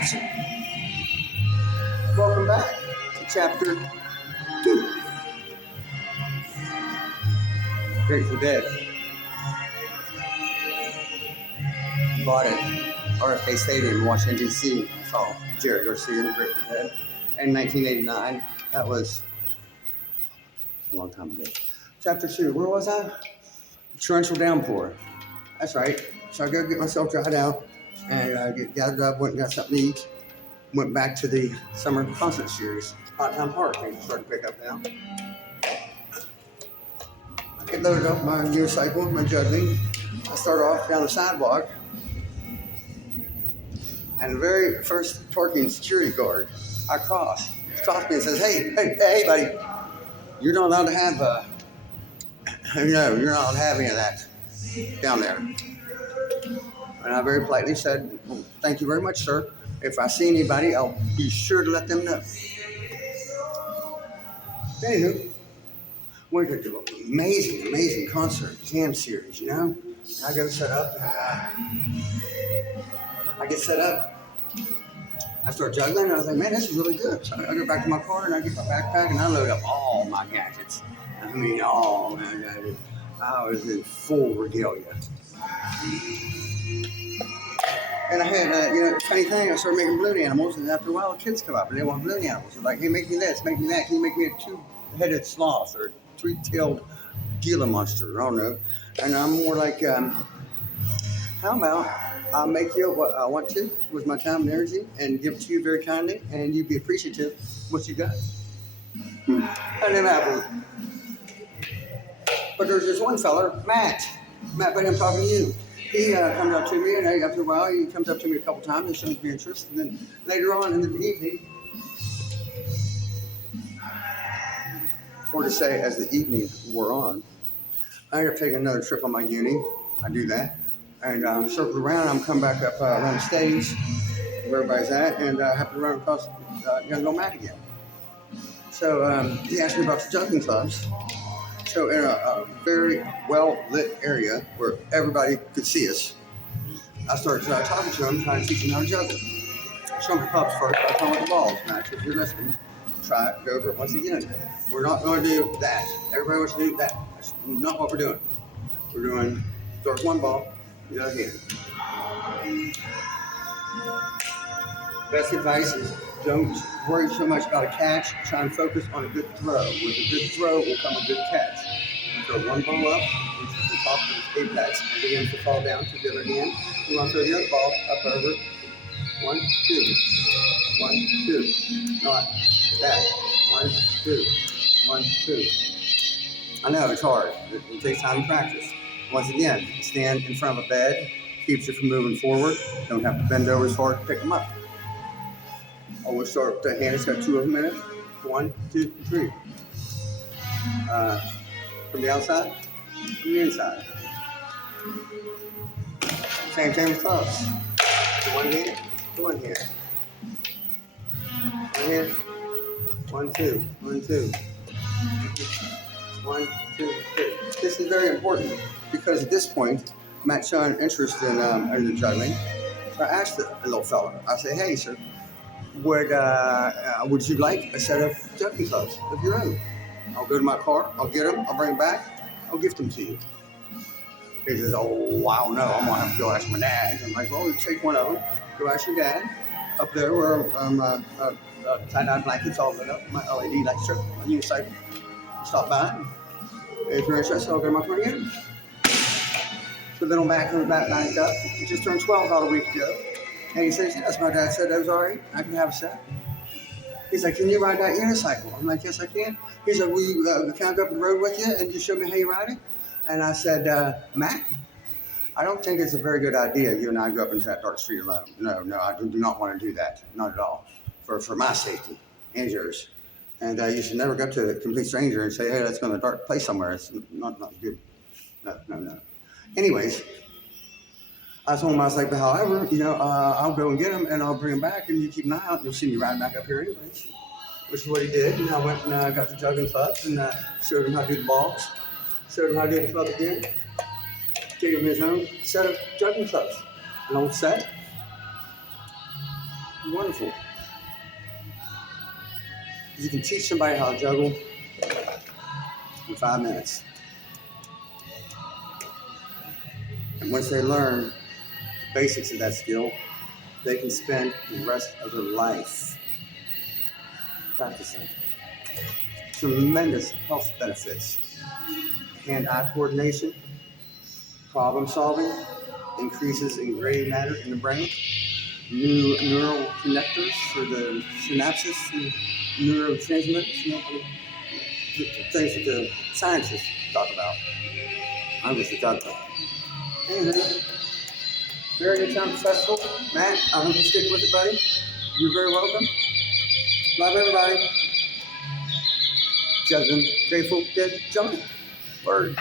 Action. Welcome back to chapter 2. Grateful Dead. Bought at RFK Stadium in Washington, D.C. Saw Jerry Garcia and the Grateful Dead in 1989. That was a long time ago. Chapter 2. Where was I? Torrential downpour. That's right. So I go get myself dried out and get gathered up, went and got something to eat. Went back to the summer concert series. Hot Town Park. Things starting to pick up now. I get loaded up my unicycle, my juggling. I start off down the sidewalk. And the very first parking security guard I stops me and says, hey, buddy, you're not allowed to have, you're not allowed to have any of that down there. And I very politely said, well, thank you very much, sir. If I see anybody, I'll be sure to let them know. Anywho, we did an amazing concert, jam series, you know? I go set up, and I get set up. I start juggling, and I was like, man, this is really good. So I go back to my car, and I get my backpack, and I load up all my gadgets. I mean, all my gadgets. I was in full regalia. And I had, the funny thing, I started making balloon animals, and after a while, the kids come up, and they want balloon animals. They're like, hey, make me this, make me that. Can you make me a two-headed sloth or a three-tailed Gila monster? I don't know. And I'm more like, how about I'll make you what I want to with my time and energy and give it to you very kindly, and you be appreciative of what you got. That didn't happen. But there's this one fella, Matt, buddy, I'm talking to you. He comes up to me, and after a while, he comes up to me a couple times and shows me interest. And then later on in the evening, or to say as the evening wore on, I ended up taking another trip on my uni. I do that. And circle around, I'm coming back up around the stage where everybody's at, and I happen to run across young old Matt again. So he asked me about the juggling clubs. So in a very well-lit area where everybody could see us, I started talking to him, trying to teach him how to juggle. Show him the clubs first, I told him the balls, Matt. If you're listening, try it, go over it once again. We're not going to do that. Everybody wants to do that. That's not what we're doing. We're doing start one ball, the other hand. Best advice is don't worry so much about a catch. Try and focus on a good throw. With a good throw will come a good catch. You throw one ball up, reach to the top of the apex, and begin to fall down to the other hand. You want to throw the other ball up over. 1, 2. 1, 2. Not that. 1, 2. 1, 2. I know it's hard. It takes time to practice. Once again, stand in front of a bed. Keeps you from moving forward. Don't have to bend over as far to pick them up. Always start with the hand. It's got 2 of them in it. 1, 2, 3. From the outside, from the inside. Same thing with clubs. To one hand, to one hand. One hand. 1, 2. 1, 2. 1, 2, 3. This is very important because at this point, Matt's showing interest in the juggling. So I asked the little fella. I said, "Hey, sir, would you like a set of juggling clubs of your own? I'll go to my car. I'll get them. I'll bring them back. I'll gift them to you." He says, "Oh, I don't know. I'm gonna have to go ask my dad." I'm like, "Well, you take one of them. Go ask your dad up there where tie-dye blankets all lit up. My LED light strip. My unicycle. Stop by. If you're interested, I'll go to my car and get them." So then I'm back backed up. He just turned 12 about a week ago. And he says, "Yes, my dad said that was all right. I can have a set." He's like, "Can you ride that unicycle?" I'm like, "Yes, I can." He's like, "Will you can I go up the road with you and just show me how you ride it?" And I said, "Matt, I don't think it's a very good idea you and I go up into that dark street alone. No, I do not want to do that. Not at all. For my safety and yours. And you should never go to a complete stranger and say, hey, let's go to a dark place somewhere. It's not good. No. Anyways, I told him, I was like, but however, I'll go and get him and I'll bring him back and you keep an eye out. You'll see me riding back up here anyways." Which is what he did. And I went and got the juggling clubs and showed him how to do the balls. Showed him how to do the club again. Gave him his own set of juggling clubs. An old set. Wonderful. You can teach somebody how to juggle in 5 minutes. And once they learn the basics of that skill, they can spend the rest of their life practicing. Tremendous health benefits. Hand-eye coordination, problem solving, increases in gray matter in the brain, new neural connectors for the synapses and neurotransmitters, the things that the scientists talk about. I'm just a doctor. Anyway, very good time festival. Matt, I hope you stick with it, buddy. You're very welcome. Love everybody. Justin, Grateful Dead Johnny. Word.